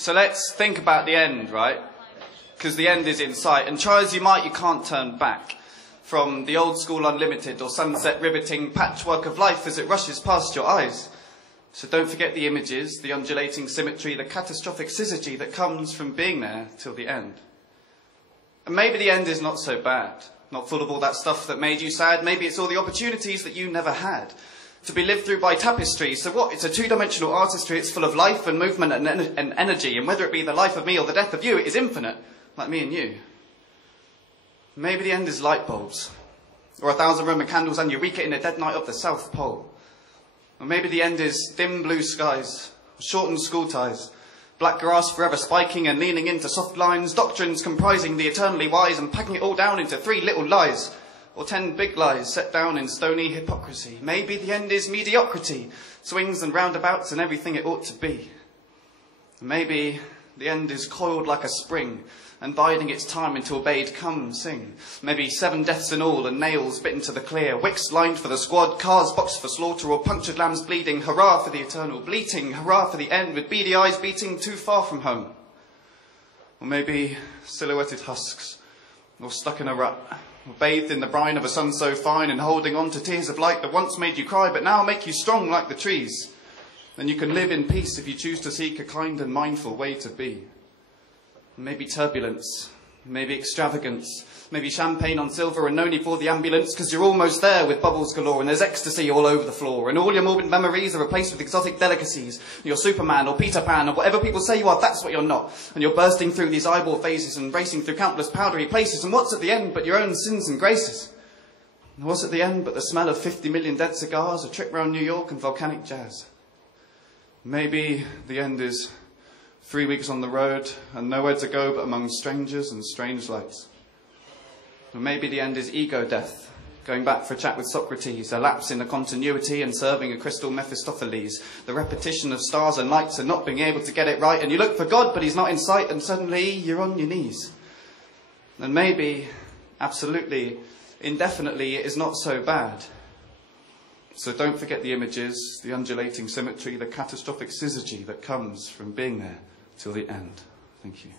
So let's think about the end, right? Because the end is in sight, and try as you might, you can't turn back from the old school unlimited or sunset riveting patchwork of life as it rushes past your eyes. So don't forget the images, the undulating symmetry, the catastrophic syzygy that comes from being there till the end. And maybe the end is not so bad, not full of all that stuff that made you sad. Maybe it's all the opportunities that you never had to be lived through by tapestry. So what? It's a two-dimensional artistry. It's full of life and movement and energy. And whether it be the life of me or the death of you, it is infinite, like me and you. Maybe the end is light bulbs, or 1,000 Roman candles and Eureka in a dead night of the South Pole. Or maybe the end is dim blue skies, shortened school ties, black grass forever spiking and leaning into soft lines, doctrines comprising the eternally wise and packing it all down into 3 little lies. Or 10 big lies set down in stony hypocrisy. Maybe the end is mediocrity, swings and roundabouts and everything it ought to be. Maybe the end is coiled like a spring and biding its time until bade come sing. Maybe 7 deaths in all and nails bitten to the clear, wicks lined for the squad, cars boxed for slaughter, or punctured lambs bleeding. Hurrah for the eternal bleating, hurrah for the end with beady eyes beating too far from home. Or maybe silhouetted husks, or stuck in a rut, or bathed in the brine of a sun so fine and holding on to tears of light that once made you cry but now make you strong like the trees. Then you can live in peace if you choose to seek a kind and mindful way to be. Maybe turbulence, maybe extravagance, maybe champagne on silver and no need for the ambulance because you're almost there with bubbles galore and there's ecstasy all over the floor and all your morbid memories are replaced with exotic delicacies. You're Superman or Peter Pan or whatever people say you are, that's what you're not. And you're bursting through these eyeball phases and racing through countless powdery places, and what's at the end but your own sins and graces? And what's at the end but the smell of 50 million dead cigars, a trip round New York and volcanic jazz? Maybe the end is 3 weeks on the road and nowhere to go but among strangers and strange lights. Or maybe the end is ego death, going back for a chat with Socrates, a lapse in the continuity and serving a crystal Mephistopheles, the repetition of stars and lights and not being able to get it right, and you look for God but he's not in sight and suddenly you're on your knees. And maybe, absolutely, indefinitely, it is not so bad. So don't forget the images, the undulating symmetry, the catastrophic syzygy that comes from being there till the end. Thank you.